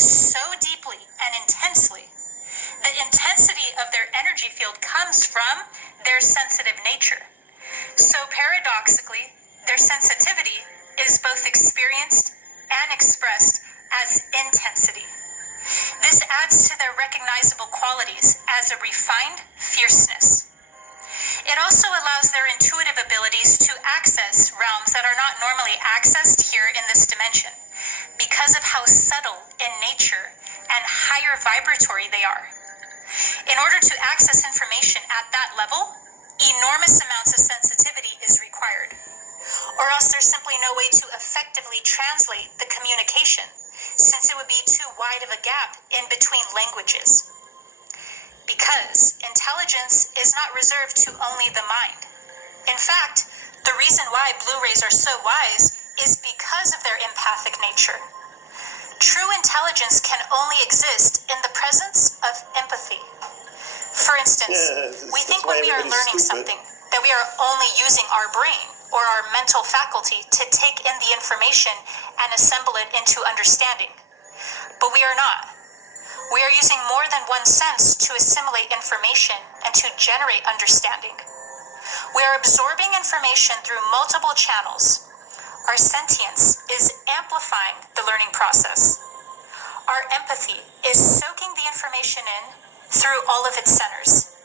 so deeply and intensely. The intensity of their energy field comes from their sensitive nature. So paradoxically, their sensitivity is both experienced and expressed as intensity. This adds to their recognizable qualities as a refined fierceness. It also allows their intuitive abilities to access realms that are not normally accessed here in this dimension because of how subtle in nature and higher vibratory they are. In order to access information at that level, enormous amounts of sensitivity is required, or else there's simply no way to effectively translate the communication, since it would be too wide of a gap in between languages. Because intelligence is not reserved to only the mind. In fact, the reason why Blu-rays are so wise is because of their empathic nature. True intelligence can only exist in the presence of empathy. For instance, we think when we are learning something that we are only using our brain or our mental faculty to take in the information and assemble it into understanding. But we are not. We are using more than one sense to assimilate information and to generate understanding. We are absorbing information through multiple channels. Our sentience is amplifying the learning process. Our empathy is soaking the information in through all of its centers,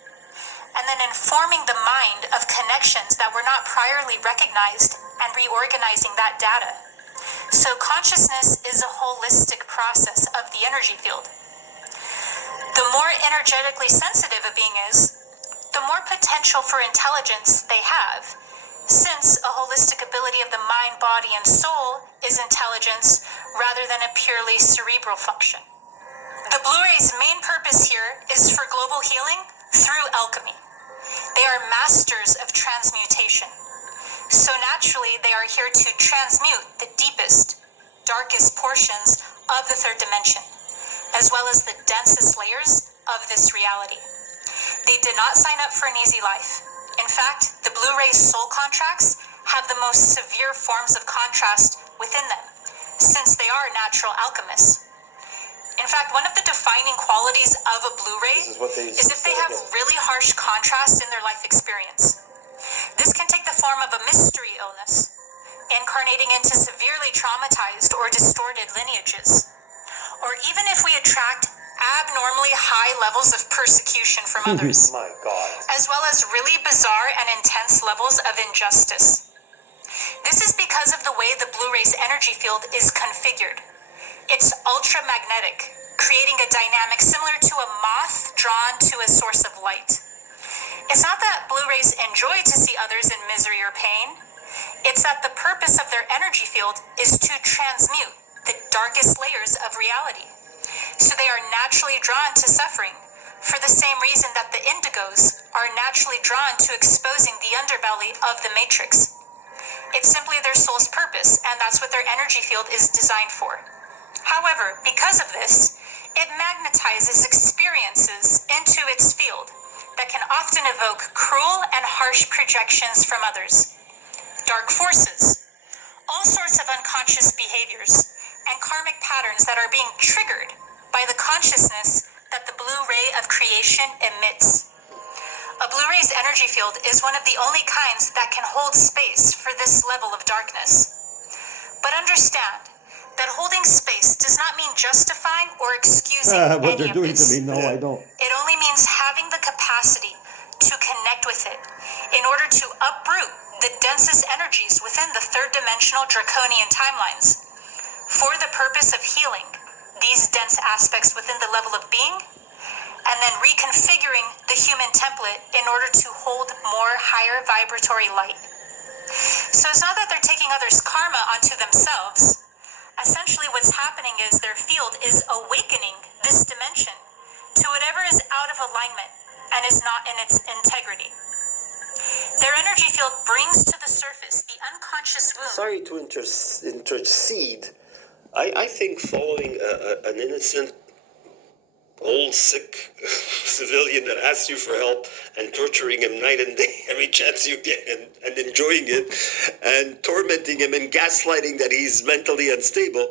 and then informing the mind of connections that were not priorly recognized and reorganizing that data. So consciousness is a holistic process of the energy field. The more energetically sensitive a being is, the more potential for intelligence they have, since a holistic ability of the mind, body, and soul is intelligence rather than a purely cerebral function. The Blu-ray's main purpose here is for global healing through alchemy. They are masters of transmutation. So naturally, they are here to transmute the deepest, darkest portions of the third dimension, as well as the densest layers of this reality. They did not sign up for an easy life. In fact, the Blu-ray's soul contracts have the most severe forms of contrast within them, since they are natural alchemists. In fact, one of the defining qualities of a Blu-ray is if they have really harsh contrast in their life experience. This can take the form of a mystery illness, incarnating into severely traumatized or distorted lineages. Or even if we attract abnormally high levels of persecution from others, My God. as well as really bizarre and intense levels of injustice. This is because of the way the Blu-ray's energy field is configured. It's ultramagnetic, creating a dynamic similar to a moth drawn to a source of light. It's not that Blu-rays enjoy to see others in misery or pain. It's that the purpose of their energy field is to transmute the darkest layers of reality. So they are naturally drawn to suffering, for the same reason that the indigos are naturally drawn to exposing the underbelly of the matrix. It's simply their soul's purpose, and that's what their energy field is designed for. However, because of this, it magnetizes experiences into its field that can often evoke cruel and harsh projections from others, dark forces, all sorts of unconscious behaviors, and karmic patterns that are being triggered by the consciousness that the Blu-ray of creation emits. A Blu-ray's energy field is one of the only kinds that can hold space for this level of darkness. But understand that holding space does not mean justifying or excusing What any they're of doing to this. me? No, I don't. It only means having the capacity to connect with it in order to uproot the densest energies within the third-dimensional draconian timelines for the purpose of healing these dense aspects within the level of being, and then reconfiguring the human template in order to hold more higher vibratory light. So it's not that they're taking others' karma onto themselves. Essentially what's happening is their field is awakening this dimension to whatever is out of alignment and is not in its integrity. Their energy field brings to the surface the unconscious wound. Sorry to intercede. I think following an innocent, old, sick civilian that asks you for help and torturing him night and day every chance you get and enjoying it and tormenting him and gaslighting that he's mentally unstable,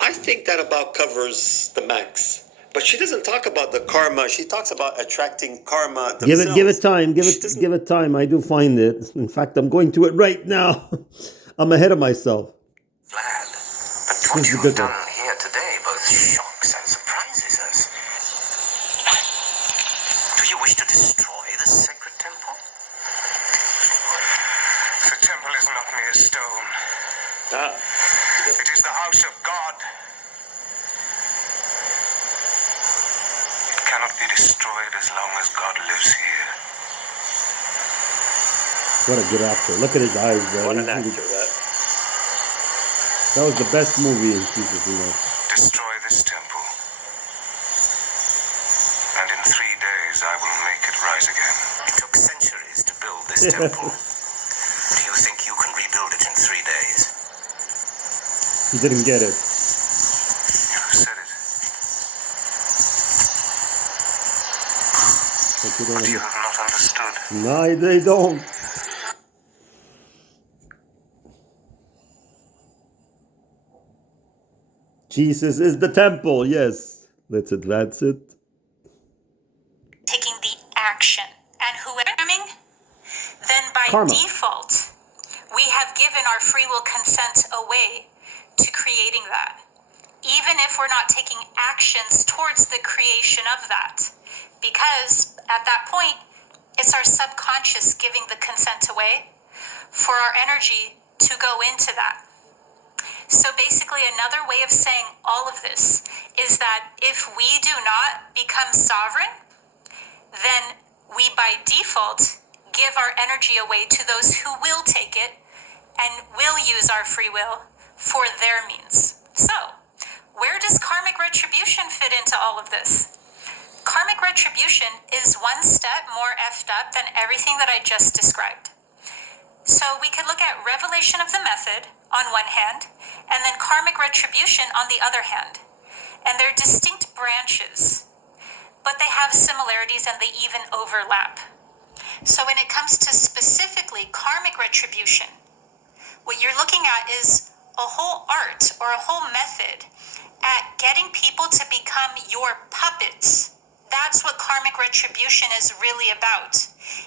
I think that about covers the max. But she doesn't talk about the karma. She talks about attracting karma themselves. Give it time. Give it time. I do find it. In fact, I'm going to it right now. I'm ahead of myself. Glad. But what you have done here today both shocks and surprises us. Do you wish to destroy the sacred temple? The temple is not mere stone. It is the house of God. It cannot be destroyed as long as God lives here. What a good actor. Look at his eyes, bro. What an actor, that. That was the best movie in Jesus' life. Destroy this temple, and in 3 days I will make it rise again. It took centuries to build this temple. Do you think you can rebuild it in 3 days? He didn't get it. You said it. But you have not understood. No, they don't. Jesus is the temple, yes. Let's advance it. Taking the action. And whoever, then by Karma. default, we have given our free will consent away to creating that. Even if we're not taking actions towards the creation of that. Because at that point, it's our subconscious giving the consent away for our energy to go into that. So basically, another way of saying all of this is that if we do not become sovereign, then we by default give our energy away to those who will take it and will use our free will for their means. So, where does karmic retribution fit into all of this? Karmic retribution is one step more effed up than everything that I just described. So we could look at revelation of the method on one hand, and then karmic retribution on the other hand. And they're distinct branches, but they have similarities and they even overlap. So when it comes to specifically karmic retribution, what you're looking at is a whole art or a whole method at getting people to become your puppets. That's what karmic retribution is really about.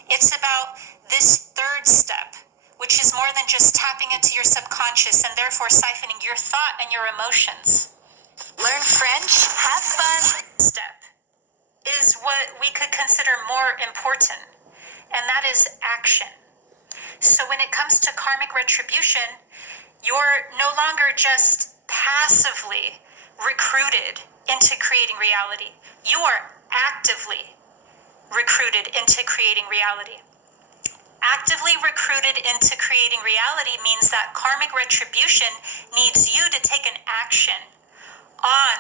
It's about this third step, which is more than just tapping into your subconscious and therefore siphoning your thought and your emotions. Learn French, have fun. Step is what we could consider more important, and that is action. So when it comes to karmic retribution, you're no longer just passively recruited into creating reality. You are actively recruited into creating reality. Actively recruited into creating reality means that karmic retribution needs you to take an action on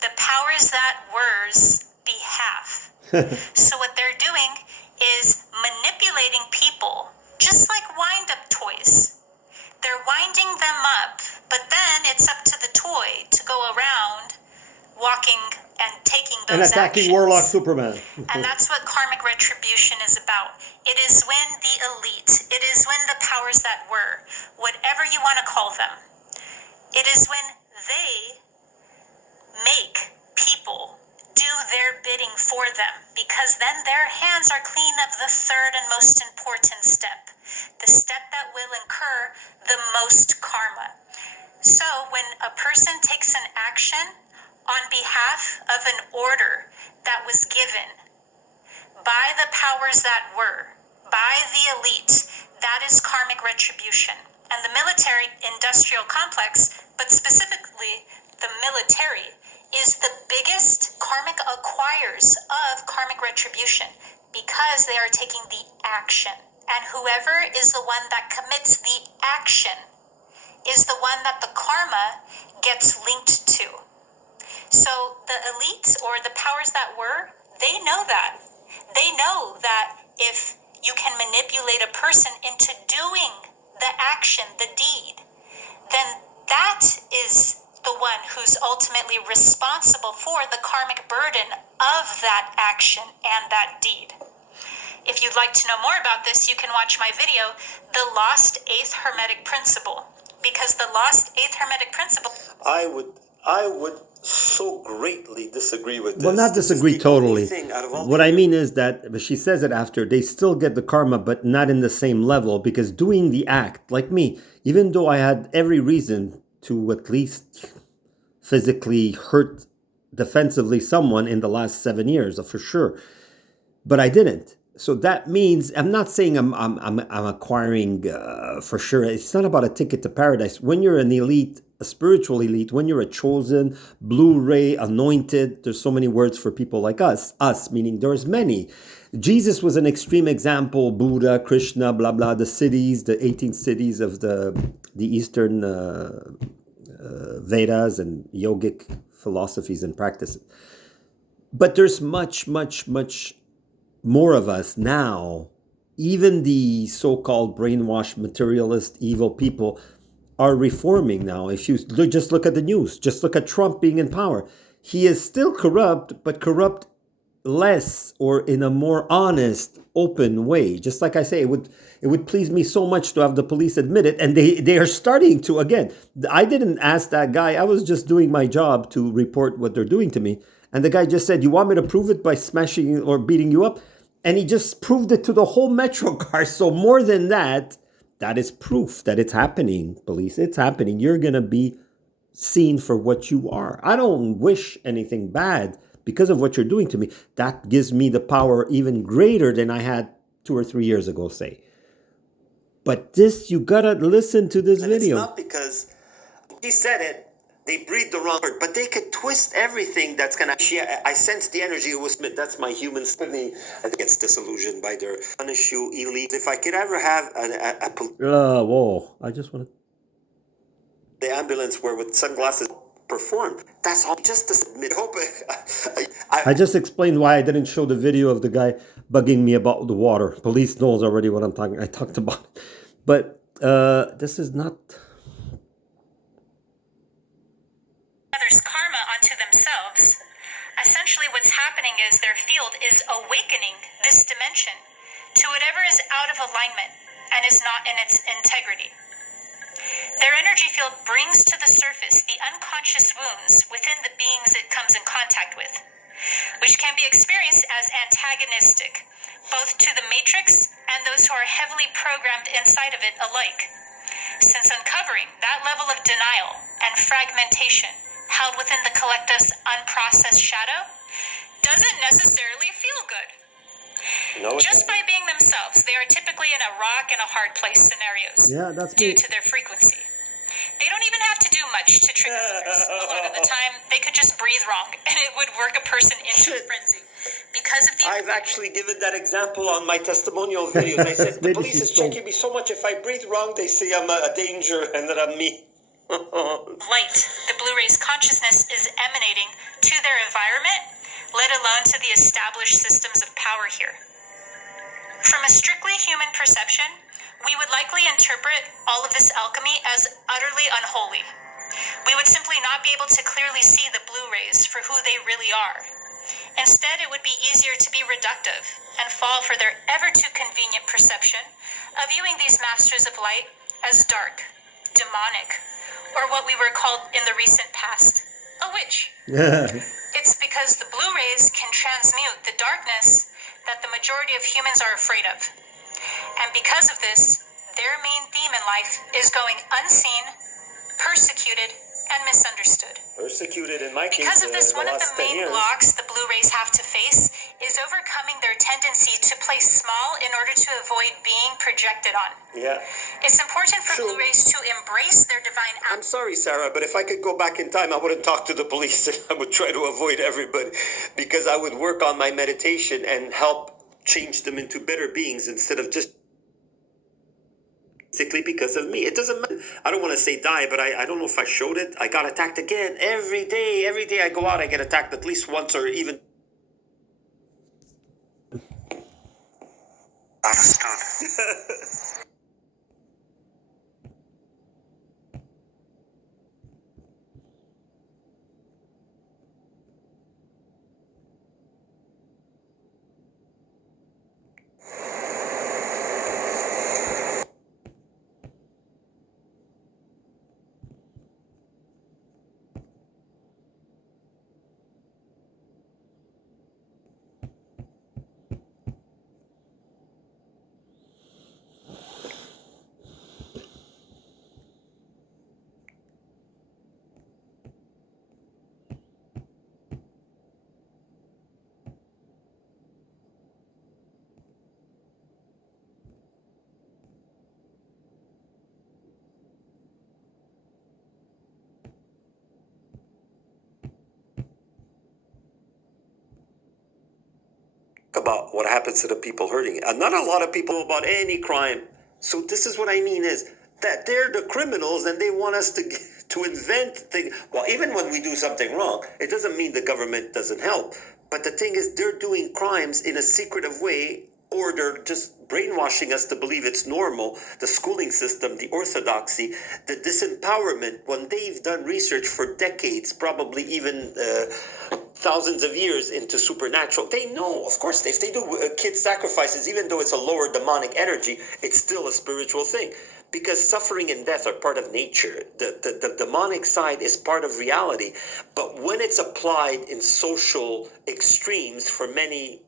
the powers that were's behalf. So what they're doing is manipulating people, just like wind-up toys. They're winding them up, but then it's up to the toy to go around walking and taking those and attacking actions. Warlock Superman. And that's what karmic retribution is about. It is when the elite, it is when the powers that were, whatever you want to call them, it is when they make people do their bidding for them, because then their hands are clean of the third and most important step, the step that will incur the most karma. So when a person takes an action on behalf of an order that was given by the powers that were, by the elite, that is karmic retribution. And the military-industrial complex, but specifically the military, is the biggest karmic acquirers of karmic retribution because they are taking the action. And whoever is the one that commits the action is the one that the karma gets linked to. So the elites or the powers that were, they know that. They know that if you can manipulate a person into doing the action, the deed, then that is the one who's ultimately responsible for the karmic burden of that action and that deed. If you'd like to know more about this, you can watch my video, The Lost Eighth Hermetic Principle, because the Lost Eighth Hermetic Principle... I would so greatly disagree with this. Well, not This is disagree the only totally. thing out of all What the I other- mean is that she says it after, they still get the karma, but not in the same level, because doing the act, like me, even though I had every reason to at least physically hurt defensively someone in the last 7 years, for sure, but I didn't. So that means I'm not saying I'm acquiring for sure. It's not about a ticket to paradise. When you're an elite, a spiritual elite, when you're a chosen, Blu-ray, anointed, there's so many words for people like us. Us meaning there's many. Jesus was an extreme example. Buddha, Krishna, blah blah. The cities, the 18 cities of the Eastern Vedas and yogic philosophies and practices. But there's much, much, much more of us now. Even the so-called brainwashed materialist evil people are reforming now. If you just look at the news, just look at Trump being in power. He is still corrupt, but corrupt less or in a more honest, open way. Just like I say, it would please me so much to have the police admit it, and they are starting to again. I didn't ask that guy. I was just doing my job to report what they're doing to me, and the guy just said, "You want me to prove it by smashing or beating you up?" And he just proved it to the whole metro car. So more than that, that is proof that it's happening, police. It's happening. You're gonna be seen for what you are. I don't wish anything bad because of what you're doing to me. That gives me the power even greater than I had 2 or 3 years ago, say. But this, you gotta listen to this And video. it's not because he said it, they breathed the wrong word, but they could twist everything that's gonna. I sense the energy. It was that's my human spirit. I think it's disillusioned by their punish you elite. If I could ever have Whoa! I just want to. the ambulance where with sunglasses performed. That's all. Just to submit. Hope. I just explained why I didn't show the video of the guy bugging me about the water. Police knows already what I'm talking. I talked about it. But this is not. Others' karma onto themselves. Essentially, what's happening is their field is awakening this dimension to whatever is out of alignment and is not in its integrity. Their energy field brings to the surface the unconscious wounds within the beings it comes in contact with, which can be experienced as antagonistic, both to the matrix and those who are heavily programmed inside of it alike. Since uncovering that level of denial and fragmentation held within the collective's unprocessed shadow doesn't necessarily feel good. No, Just by being themselves, they are typically in a rock and a hard place scenarios due to their frequency. They don't even have to do much to trigger others. A lot of the time, they could just breathe wrong, and it would work a person into a frenzy. Because of the I've actually given that example on my testimonial videos. I said, the police is checking me so much. If I breathe wrong, they say I'm a danger and that I'm me. light the Blu-ray's consciousness is emanating to their environment, let alone to the established systems of power here. From a strictly human perception, we would likely interpret all of this alchemy as utterly unholy. We would simply not be able to clearly see the Blu-rays for who they really are. Instead, it would be easier to be reductive and fall for their ever too convenient perception of viewing these masters of light as dark, demonic, or what we were called in the recent past, a witch. It's because the Blu-rays can transmute the darkness that the majority of humans are afraid of. And because of this, their main theme in life is going unseen, persecuted, and misunderstood. Persecuted in my case. Because of this, one of the main 10 years. blocks the Blu-rays have to face is overcoming their tendency to play small in order to avoid being projected on. Yeah. It's important for True. Blu-rays to embrace their divine I'm sorry, Sarah, but if I could go back in time, I wouldn't talk to the police. I would try to avoid everybody because I would work on my meditation and help change them into better beings instead of just basically because of me. It doesn't matter. I don't want to say die, but I don't know if I showed it. I got attacked again every day. Every day I go out, I get attacked at least once or even. Understood. about what happens to the people hurting it. Not a lot of people know about any crime. So this is what I mean is that they're the criminals and they want us to invent things. Well, even when we do something wrong, it doesn't mean the government doesn't help. But the thing is, they're doing crimes in a secretive way, or they're just brainwashing us to believe it's normal. The schooling system, the orthodoxy, the disempowerment, when they've done research for decades, probably even thousands of years into supernatural, they know, of course, if they do kid sacrifices, even though it's a lower demonic energy, it's still a spiritual thing. Because suffering and death are part of nature. The demonic side is part of reality. But when it's applied in social extremes for many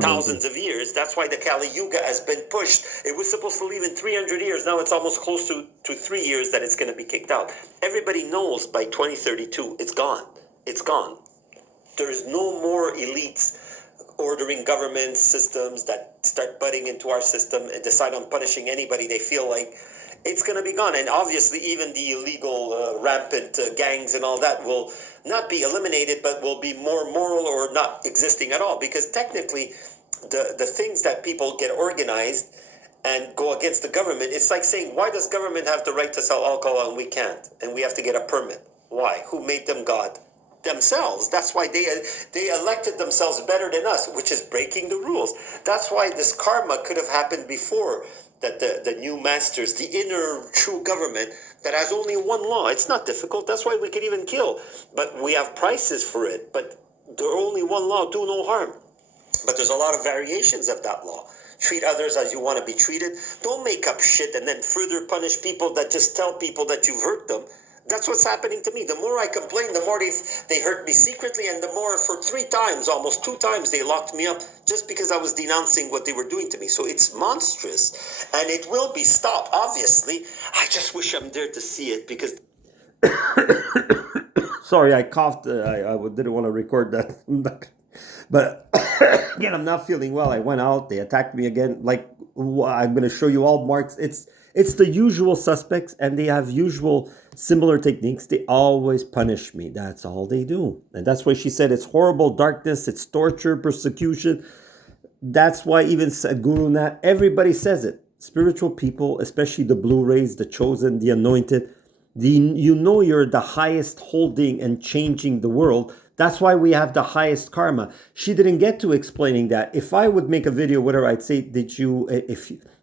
thousands of years, that's why the Kali Yuga has been pushed. It was supposed to leave in 300 years. Now it's almost close to 3 years that it's going to be kicked out. Everybody knows by 2032, it's gone. It's gone. There's no more elites ordering government systems that start butting into our system and decide on punishing anybody they feel like. It's going to be gone. And obviously, even the illegal, rampant gangs and all that will not be eliminated, but will be more moral or not existing at all. Because technically, the things that people get organized and go against the government, it's like saying, why does government have the right to sell alcohol and we can't? And we have to get a permit. Why? Who made them God? Themselves. That's why they elected themselves better than us, which is breaking the rules. That's why this karma could have happened before, that the new masters, the inner true government that has only one law. It's not difficult. That's why we can even kill. But we have prices for it. But there are only one law, do no harm. But there's a lot of variations of that law. Treat others as you want to be treated. Don't make up shit and then further punish people that just tell people that you've hurt them. That's what's happening to me. The more I complain, the more they hurt me secretly, and the more, for 3 times, almost 2 times, they locked me up just because I was denouncing what they were doing to me. So it's monstrous, and it will be stopped, obviously. I just wish I'm there to see it, because... Sorry, I coughed. I didn't want to record that. But again, I'm not feeling well. I went out. They attacked me again. Like, I'm going to show you all marks. It's the usual suspects, and they have usual similar techniques. They always punish me. That's all they do. And that's why she said it's horrible darkness, it's torture, persecution. That's why even Guru Nat, everybody says it. Spiritual people, especially the blue rays, the chosen, the anointed, you know you're the highest holding and changing the world. That's why we have the highest karma. She didn't get to explaining that. If I would make a video with her, I'd say,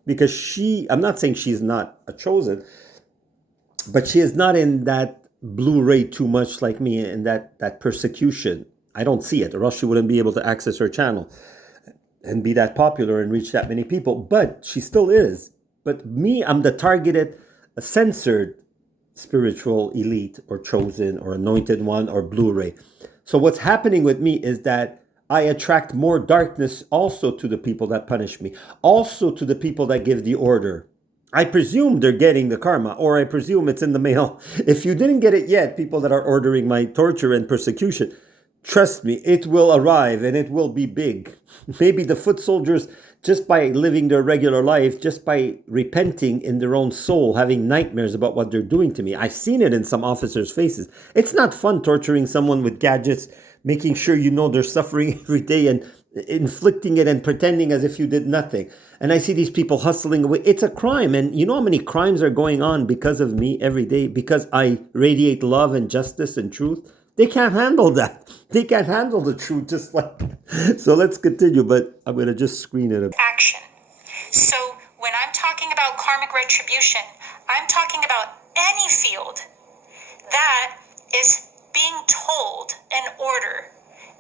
because I'm not saying she's not a chosen, but she is not in that blue ray too much like me, in that persecution. I don't see it, or else she wouldn't be able to access her channel and be that popular and reach that many people. But she still is. But me, I'm the targeted, censored spiritual elite or chosen or anointed one or blue ray. So what's happening with me is that I attract more darkness also to the people that punish me, also to the people that give the order. I presume they're getting the karma, or I presume it's in the mail. If you didn't get it yet, people that are ordering my torture and persecution, trust me, it will arrive and it will be big. Maybe the foot soldiers, just by living their regular life, just by repenting in their own soul, having nightmares about what they're doing to me. I've seen it in some officers' faces. It's not fun torturing someone with gadgets, making sure you know they're suffering every day and inflicting it and pretending as if you did nothing. And I see these people hustling away. It's a crime. And you know how many crimes are going on because of me every day? Because I radiate love and justice and truth. They can't handle that. They can't handle the truth, just like... So let's continue, but I'm going to just screen it. Action. So when I'm talking about karmic retribution, I'm talking about any field that is being told an order,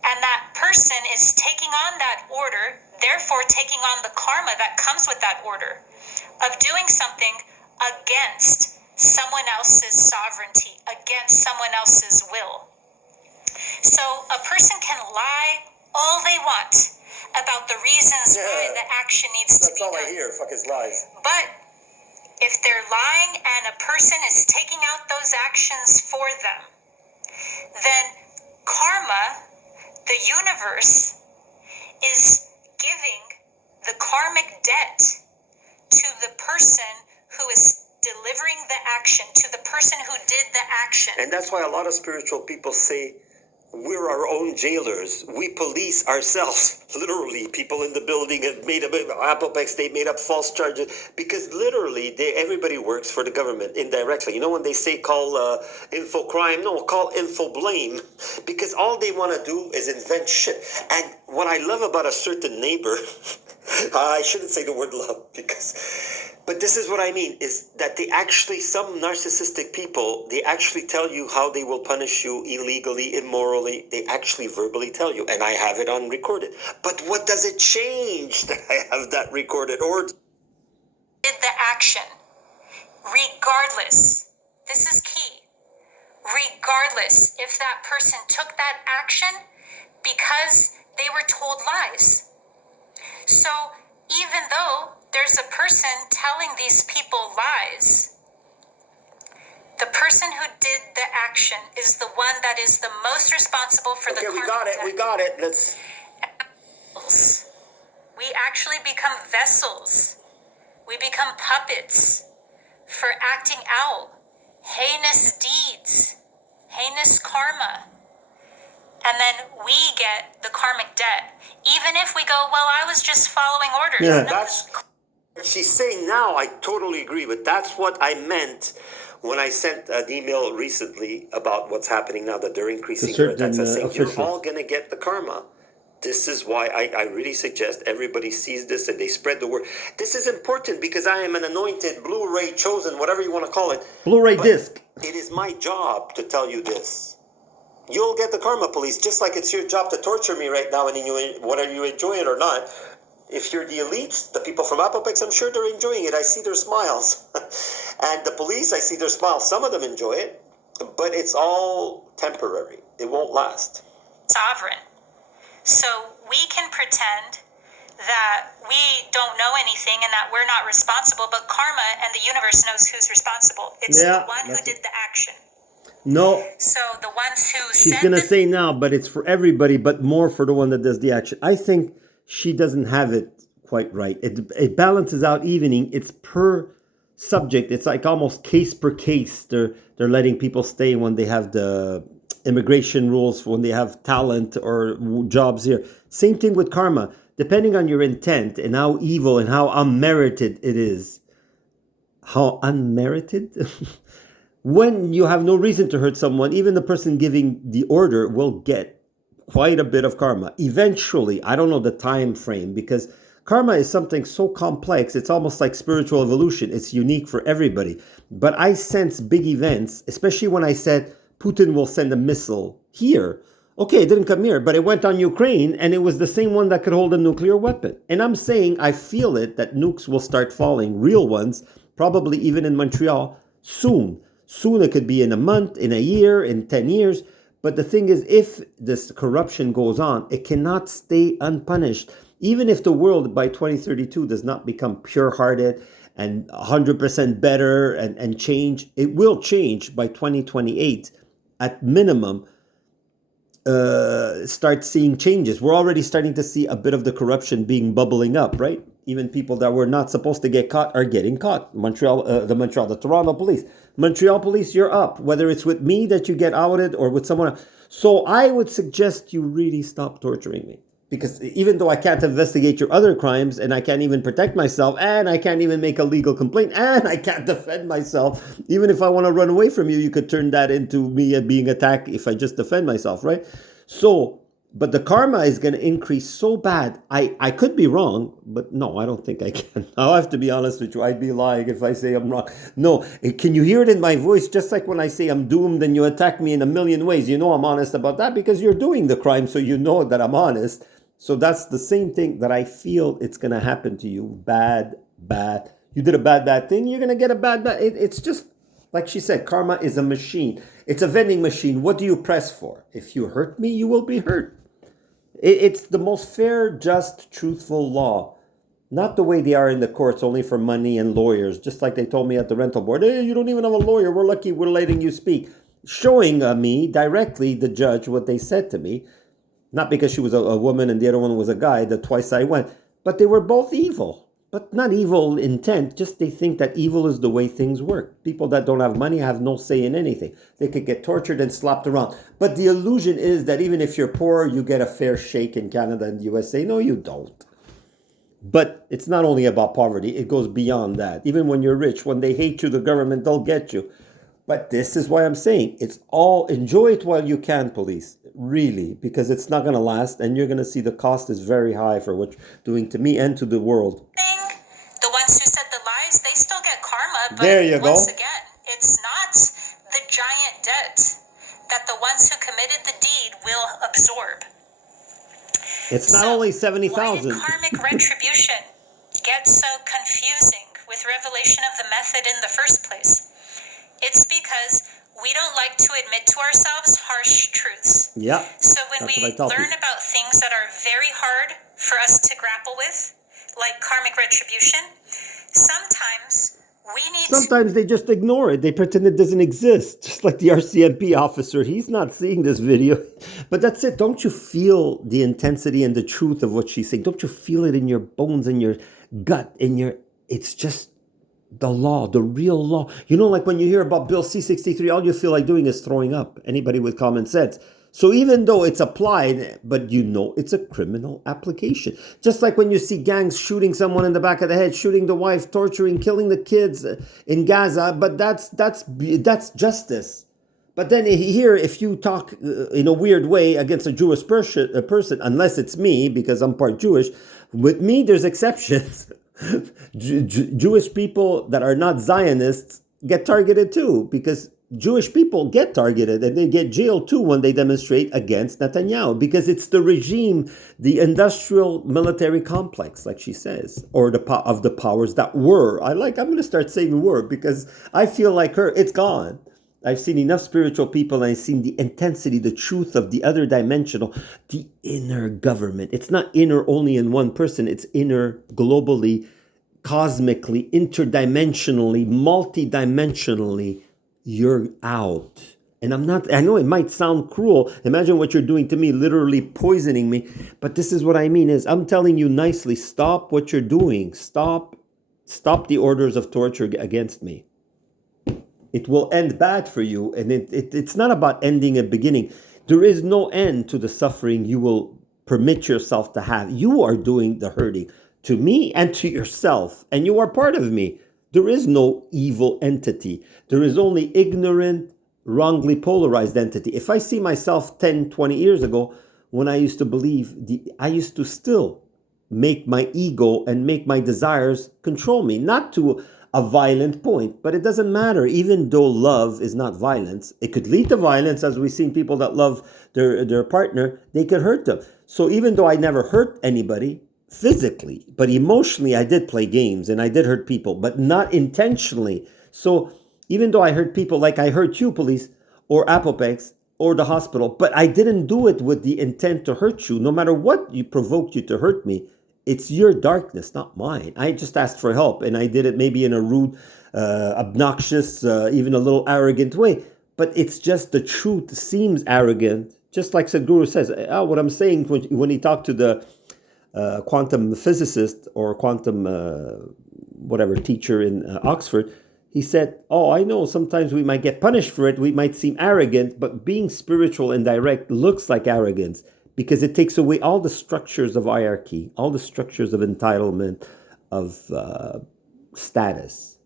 and that person is taking on that order, therefore taking on the karma that comes with that order of doing something against someone else's sovereignty, against someone else's will. So a person can lie all they want about the reasons why the action needs to be done. That's all I hear, fuck his lies. But if they're lying and a person is taking out those actions for them, then karma, the universe, is giving the karmic debt to the person who is delivering the action, to the person who did the action. And that's why a lot of spiritual people say We're our own jailers. We police ourselves. Literally, people in the building have made up, Apopex, they made up false charges because literally everybody works for the government indirectly. You know when they say call info crime? No, call info blame, because all they want to do is invent shit. And what I love about a certain neighbor, I shouldn't say the word love but this is what I mean, is that they actually, some narcissistic people, they actually tell you how they will punish you illegally, immorally. They actually verbally tell you, and I have it on recorded. But what does it change that I have that recorded? Or did the action, regardless, this is key, regardless if that person took that action because they were told lies. So even though there's a person telling these people lies, the person who did the action is the one that is the most responsible for the okay, we got it. Let's. We actually become vessels. We become puppets for acting out heinous deeds, heinous karma. And then we get the karmic debt. Even if we go, well, I was just following orders. Yeah. No, That's what she's saying now. I totally agree, but that's what I meant when I sent an email recently about what's happening now, that they're increasing your attacks. I saying you're all going to get the karma. This is why I really suggest everybody sees this and they spread the word. This is important because I am an anointed, Blu-ray chosen, whatever you want to call it. Blu-ray disc. It is my job to tell you this. You'll get the karma, police, just like it's your job to torture me right now, and whether you enjoy it or not. If you're the elites, the people from Apopex, I'm sure they're enjoying it. I see their smiles. And the police, I see their smiles. Some of them enjoy it, but it's all temporary. It won't last. sovereign. So we can pretend that we don't know anything and that we're not responsible, but karma and the universe knows who's responsible. It's the one who did the action. No. So the ones who she's going to say now, but it's for everybody, but more for the one that does the action. I think she doesn't have it quite right. It balances out evening. It's per subject. It's like almost case per case. They're letting people stay when they have the immigration rules, when they have talent or jobs here. Same thing with karma. Depending on your intent and how evil and how unmerited it is. How unmerited? When you have no reason to hurt someone, even the person giving the order will get quite a bit of karma. Eventually, I don't know the time frame, because karma is something so complex. It's almost like spiritual evolution. It's unique for everybody. But I sense big events, especially when I said Putin will send a missile here. Okay, it didn't come here, but it went on Ukraine, and it was the same one that could hold a nuclear weapon. And I'm saying I feel it, that nukes will start falling, real ones, probably even in Montreal, soon. Soon it could be in a month, in a year, in 10 years. But the thing is, if this corruption goes on, it cannot stay unpunished. Even if the world by 2032 does not become pure-hearted and 100% better and change, it will change by 2028 at minimum. Start seeing changes. We're already starting to see a bit of the corruption bubbling up, right? Even people that were not supposed to get caught are getting caught. The Toronto police. Montreal police, you're up. Whether it's with me that you get outed or with someone else. So I would suggest you really stop torturing me. Because even though I can't investigate your other crimes, and I can't even protect myself, and I can't even make a legal complaint, and I can't defend myself, even if I want to run away from you, you could turn that into me being attacked if I just defend myself, right? So, but the karma is going to increase so bad. I could be wrong, but no, I don't think I can. I'll have to be honest with you. I'd be lying if I say I'm wrong. No, can you hear it in my voice? Just like when I say I'm doomed and you attack me in a million ways, you know I'm honest about that because you're doing the crime, so you know that I'm honest. So that's the same thing that I feel it's going to happen to you. Bad. You did a bad thing, you're going to get a bad. It's just, like she said, karma is a machine. It's a vending machine. What do you press for? If you hurt me, you will be hurt. It's the most fair, just, truthful law. Not the way they are in the courts, only for money and lawyers. Just like they told me at the rental board, hey, you don't even have a lawyer. We're lucky we're letting you speak. Showing me directly, the judge, what they said to me. Not because she was a woman and the other one was a guy, the twice I went. But they were both evil. but not evil intent, just they think that evil is the way things work. People that don't have money have no say in anything. They could get tortured and slapped around. But the illusion is that even if you're poor, you get a fair shake in Canada and the USA. No, you don't. But it's not only about poverty, it goes beyond that. Even when you're rich, when they hate you, the government, they'll get you. But this is why I'm saying it's all, enjoy it while you can, police. Really, because it's not going to last, and you're going to see the cost is very high for what you're doing to me and to the world. The ones who said the lies, they still get karma, but There you go. once again, it's not the giant debt that the ones who committed the deed will absorb. It's not only 70,000. Why did karmic retribution get so confusing with revelation of the method in the first place? It's because we don't like to admit to ourselves harsh truths. Yeah. So when we learn about things that are very hard for us to grapple with, like karmic retribution, sometimes they just ignore it. They pretend it doesn't exist. Just like the RCMP officer, he's not seeing this video. But that's it. Don't you feel the intensity and the truth of what she's saying? Don't you feel it in your bones, in your gut, it's just the law, the real law. You know, like when you hear about Bill C-63, all you feel like doing is throwing up. Anybody with common sense. So even though it's applied, but you know it's a criminal application. Just like when you see gangs shooting someone in the back of the head, shooting the wife, torturing, killing the kids in Gaza, but that's justice. But then here, if you talk in a weird way against a Jewish person, unless it's me, because I'm part Jewish, with me there's exceptions. Jewish people that are not Zionists get targeted too, because Jewish people get targeted and they get jailed too when they demonstrate against Netanyahu, because it's the regime, the industrial military complex, like she says, or of the powers that were. I'm going to start saying were, because I feel like it's gone. I've seen enough spiritual people, and I've seen the intensity, the truth of the other dimensional, the inner government. It's not inner only in one person. It's inner globally, cosmically, interdimensionally, multidimensionally. You're out. And I know it might sound cruel. Imagine what you're doing to me, literally poisoning me. But this is what I mean is I'm telling you nicely, stop what you're doing. Stop the orders of torture against me. It will end bad for you. And it's not about ending a beginning. There is no end to the suffering you will permit yourself to have. You are doing the hurting to me and to yourself. And you are part of me. There is no evil entity. There is only ignorant, wrongly polarized entity. If I see myself 10, 20 years ago, when I used to believe, I used to still make my ego and make my desires control me. Not to a violent point, but it doesn't matter. Even though love is not violence, it could lead to violence, as we've seen people that love their partner, they could hurt them. So even though I never hurt anybody physically, but emotionally, I did play games and I did hurt people, but not intentionally. So even though I hurt people, like I hurt you, police, or Apopex, or the hospital, but I didn't do it with the intent to hurt you. No matter what you provoked you to hurt me, it's your darkness, not mine. I just asked for help, and I did it maybe in a rude, obnoxious, even a little arrogant way. But it's just the truth seems arrogant, just like Sadhguru says. What I'm saying when he talked to the quantum physicist or quantum whatever teacher in Oxford, he said, I know sometimes we might get punished for it. We might seem arrogant, but being spiritual and direct looks like arrogance, because it takes away all the structures of hierarchy, all the structures of entitlement, of status.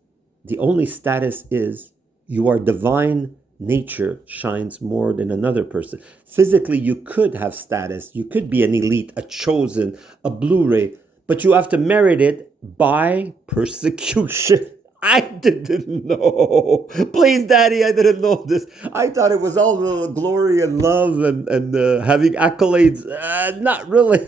The only status is you are divine. Nature shines more than another person. Physically, you could have status. You could be an elite, a chosen, a Blu-ray, but you have to merit it by persecution. I didn't know. Please, Daddy, I didn't know this. I thought it was all the glory and love and having accolades. Not really.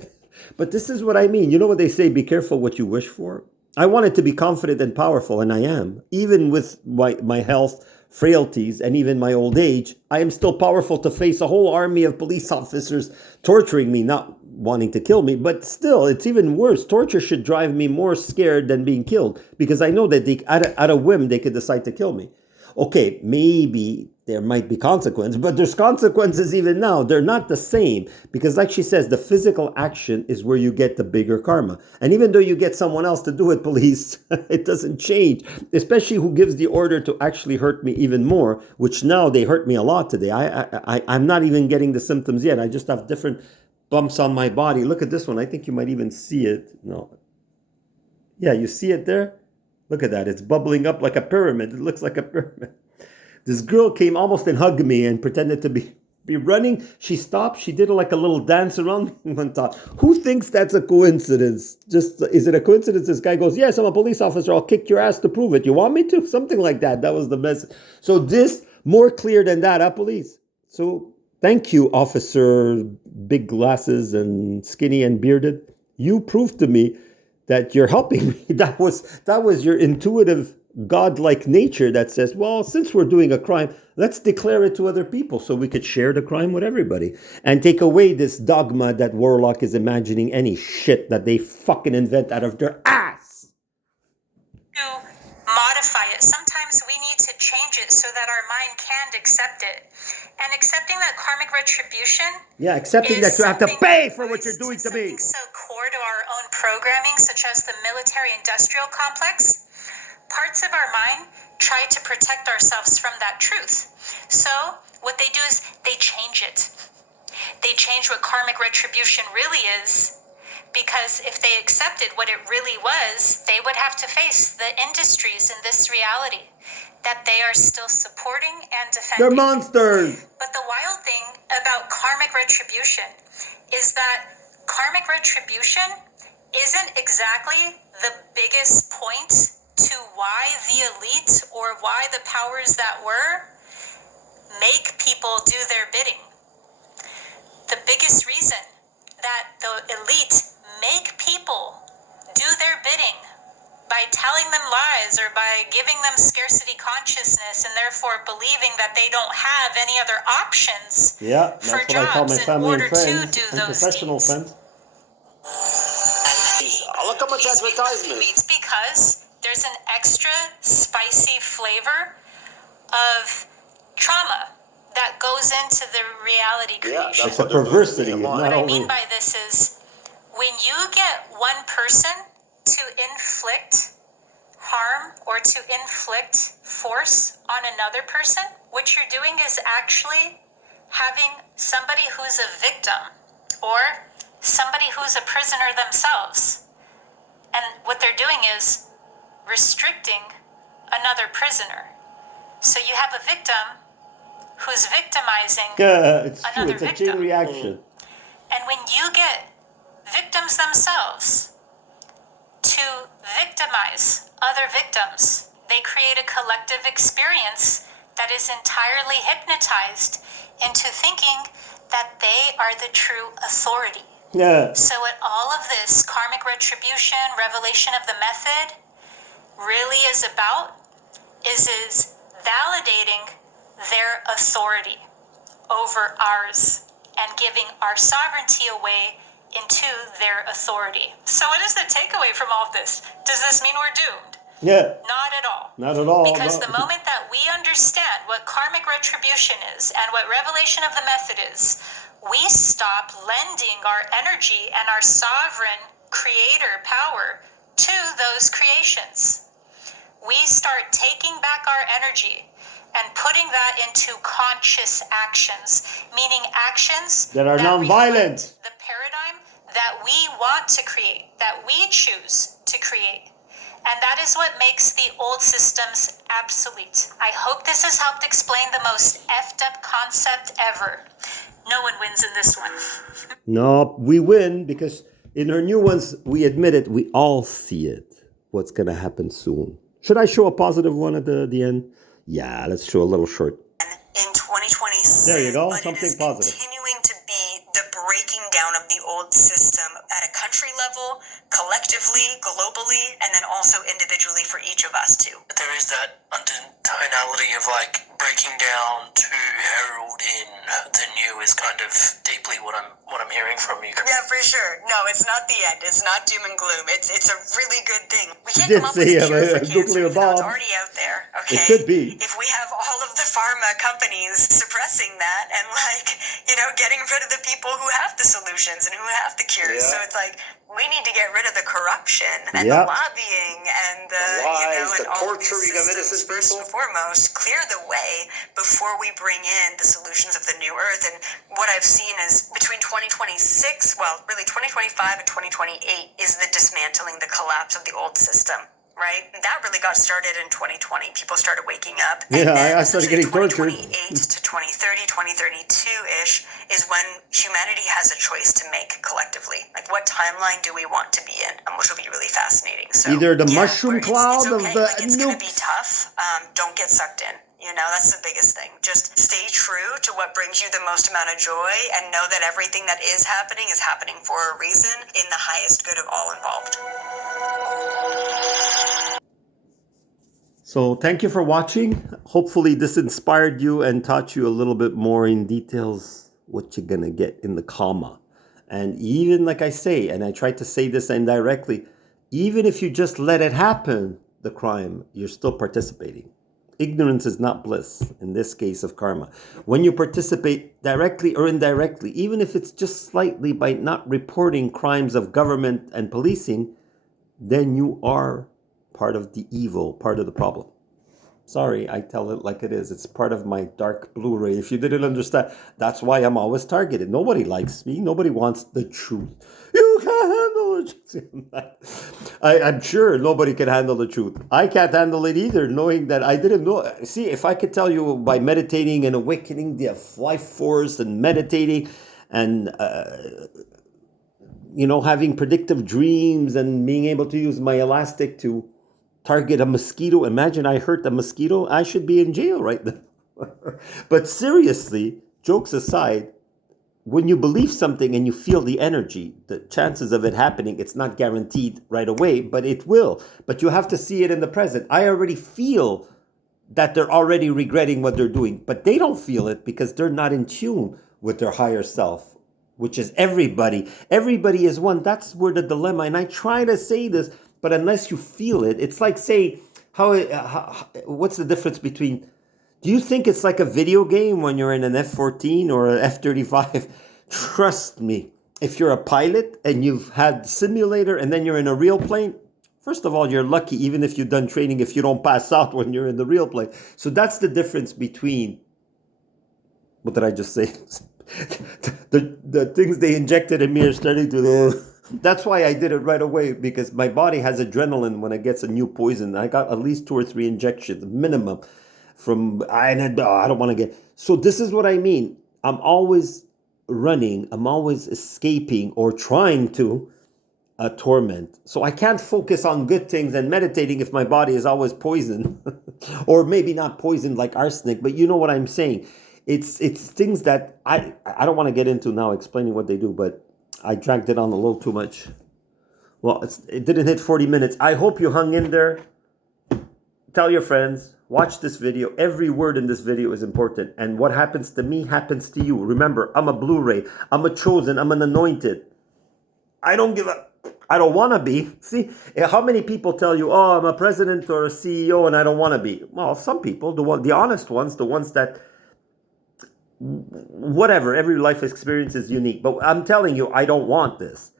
But this is what I mean. You know what they say, be careful what you wish for? I wanted to be confident and powerful, and I am. Even with my health frailties and even my old age, I am still powerful to face a whole army of police officers torturing me, not wanting to kill me, but still, it's even worse. Torture should drive me more scared than being killed, because I know that at a whim they could decide to kill me. Okay, maybe there might be consequences, but there's consequences even now. They're not the same because, like she says, the physical action is where you get the bigger karma. And even though you get someone else to do it, police, it doesn't change, especially who gives the order to actually hurt me even more, which now they hurt me a lot today. I'm not even getting the symptoms yet. I just have different bumps on my body. Look at this one. I think you might even see it. No. Yeah, you see it there? Look at that. It's bubbling up like a pyramid. It looks like a pyramid. This girl came almost and hugged me and pretended to be running. She stopped. She did like a little dance around me and went off. Who thinks that's a coincidence? Just, is it a coincidence? This guy goes, yes, I'm a police officer. I'll kick your ass to prove it. You want me to? Something like that. That was the message. So this, more clear than that, huh, police? So thank you, officer, big glasses and skinny and bearded. You proved to me that you're helping me. That was your intuitive godlike nature that says, well, since we're doing a crime, let's declare it to other people so we could share the crime with everybody and take away this dogma that Warlock is imagining any shit that they fucking invent out of their ass. To modify it. Sometimes we need to change it so that our mind can accept it. And accepting that karmic retribution. Yeah, accepting that you have to pay for what you're doing to me. So core to our own programming, such as the military-industrial complex. Parts of our mind try to protect ourselves from that truth. So what they do is they change it. They change what karmic retribution really is, because if they accepted what it really was, they would have to face the industries in this reality that they are still supporting and defending. They're monsters. But the wild thing about karmic retribution is that karmic retribution isn't exactly the biggest point to why the elite or why the powers that were make people do their bidding. The biggest reason that the elite make people do their bidding by telling them lies or by giving them scarcity consciousness and therefore believing that they don't have any other options for jobs in order to do those professional deeds. friends. Look how much advertisement. It's because there's an extra spicy flavor of trauma that goes into the reality creation. It's a perversity. What I mean by this is when you get one person to inflict harm or to inflict force on another person, what you're doing is actually having somebody who's a victim or somebody who's a prisoner themselves. And what they're doing is restricting another prisoner. So you have a victim who's victimizing It's true. another It's a victim. chain reaction. And when you get victims themselves to victimize other victims, they create a collective experience that is entirely hypnotized into thinking that they are the true authority. Yeah. So what all of this karmic retribution, revelation of the method really is about is validating their authority over ours and giving our sovereignty away into their authority. So what is the takeaway from all of this? Does this mean we're doomed? Yeah. Not at all. Not at all. Because no. the moment that we understand what karmic retribution is and what revelation of the method is, we stop lending our energy and our sovereign creator power to those creations. We start taking back our energy and putting that into conscious actions, meaning actions that are nonviolent. The paradigm that we want to create, that we choose to create. And that is what makes the old systems obsolete. I hope this has helped explain the most effed up concept ever. No one wins in this one. No, we win because in our new ones, we admit it, we all see it, what's going to happen soon. Should I show a positive one at the end? Yeah, let's show a little short. In 2026, there you go, but something it is positive. Continuing to be the breaking down of the old system at a country level, collectively, globally, and then also individually for each of us too. There is that undeniability of like breaking down to herald in the new is kind of deeply what I'm hearing from you. Yeah, for sure. No, it's not the end. It's not doom and gloom. It's a really good thing. We can't did come up say with a cure for cancer, nuclear even though it's bombs. already out there. Okay, It could be. If we have all of the pharma companies suppressing that and getting rid of the people who have the solutions and who have the cures, so it's like we need to get rid of the corruption and the lobbying and the lies, and the all of these torturing of systems. innocent First people. and foremost, clear the way before we bring in the solutions of the new earth. And what I've seen is between 2026, well, really 2025 and 2028 is the dismantling, the collapse of the old system. Right? And that really got started in 2020. People started waking up. Yeah, and then I started getting tortured. 2028 to 2030, 2032-ish is when humanity has a choice to make collectively. Like, what timeline do we want to be in? Which will be really fascinating. So, Either the mushroom cloud it's okay. of the It's going to be nukes. tough. Don't get sucked in. That's the biggest thing. Just stay true to what brings you the most amount of joy and know that everything that is happening for a reason in the highest good of all involved. So thank you for watching. Hopefully this inspired you and taught you a little bit more in details what you're going to get in the comma. And even like I say, and I tried to say this indirectly, even if you just let it happen, the crime, you're still participating. Ignorance is not bliss in this case of karma. When you participate directly or indirectly, even if it's just slightly by not reporting crimes of government and policing, then you are part of the evil, part of the problem. Sorry, I tell it like it is. It's part of my dark Blu-ray. If you didn't understand, that's why I'm always targeted. Nobody likes me. Nobody wants the truth. You can't handle it. I'm sure nobody can handle the truth. I can't handle it either, knowing that I didn't know. See, if I could tell you by meditating and awakening the life force and meditating and having predictive dreams and being able to use my elastic to target a mosquito. Imagine I hurt a mosquito. I should be in jail right now. But seriously, jokes aside, when you believe something and you feel the energy, the chances of it happening, it's not guaranteed right away, but it will. But you have to see it in the present. I already feel that they're already regretting what they're doing, but they don't feel it because they're not in tune with their higher self, which is everybody. Everybody is one. That's where the dilemma. And I try to say this, but unless you feel it, it's like saying, what's the difference between, do you think it's like a video game when you're in an F-14 or an F-35? Trust me, if you're a pilot and you've had simulator and then you're in a real plane, first of all, you're lucky even if you've done training if you don't pass out when you're in the real plane. So that's the difference between, what did I just say? the things they injected in me are starting to... That's why I did it right away, because my body has adrenaline when it gets a new poison. I got at least 2 or 3 injections, minimum. I don't want to get... So this is what I mean. I'm always running. I'm always escaping or trying to torment. So I can't focus on good things and meditating if my body is always poisoned. Or maybe not poisoned like arsenic, but you know what I'm saying. It's things that I don't want to get into now explaining what they do, but I dragged it on a little too much. Well, it didn't hit 40 minutes. I hope you hung in there. Tell your friends. Watch this video. Every word in this video is important. And what happens to me happens to you. Remember, I'm a Blu-ray. I'm a chosen. I'm an anointed. I don't give up. I don't want to be. See, how many people tell you, oh, I'm a president or a CEO and I don't want to be? Well, some people, the honest ones, the ones that... whatever, every life experience is unique, but I'm telling you, I don't want this.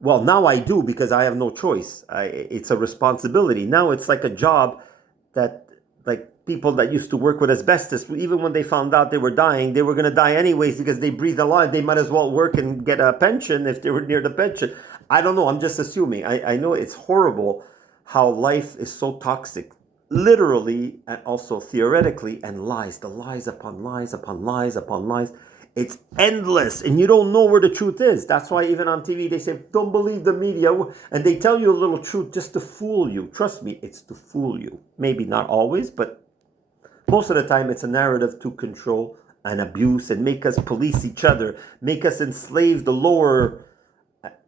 Well, now I do because I have no choice. It's a responsibility. Now it's like a job that, like people that used to work with asbestos, even when they found out they were dying, they were going to die anyways because they breathed a lot. They might as well work and get a pension if they were near the pension. I don't know. I'm just assuming. I know it's horrible how life is so toxic. Literally and also theoretically, and lies, the lies upon lies upon lies upon lies. It's endless and you don't know where the truth is. That's why even on TV they say, don't believe the media, and they tell you a little truth just to fool you. Trust me, it's to fool you. Maybe not always, but most of the time it's a narrative to control and abuse and make us police each other, make us enslave the lower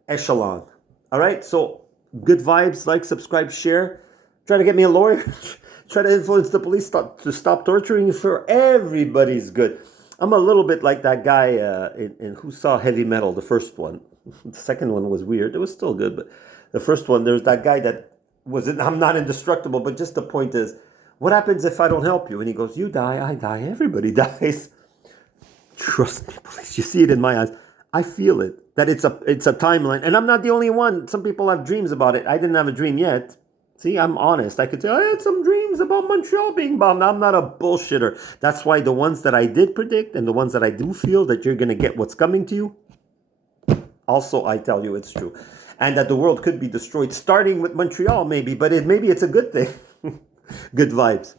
echelon. All right, so good vibes, like, subscribe, share. Try to get me a lawyer. Try to influence the police to stop torturing for everybody's good. I'm a little bit like that guy in Who Saw Heavy Metal, the first one. The second one was weird. It was still good, but the first one, there's that guy that I'm not indestructible, but just the point is, what happens if I don't help you? And he goes, you die, I die, everybody dies. Trust me, please. You see it in my eyes. I feel it, that it's a timeline. And I'm not the only one. Some people have dreams about it. I didn't have a dream yet. See, I'm honest. I could say, I had some dreams about Montreal being bombed. I'm not a bullshitter. That's why the ones that I did predict and the ones that I do feel that you're going to get what's coming to you, also I tell you it's true. And that the world could be destroyed, starting with Montreal maybe, but maybe it's a good thing. Good vibes.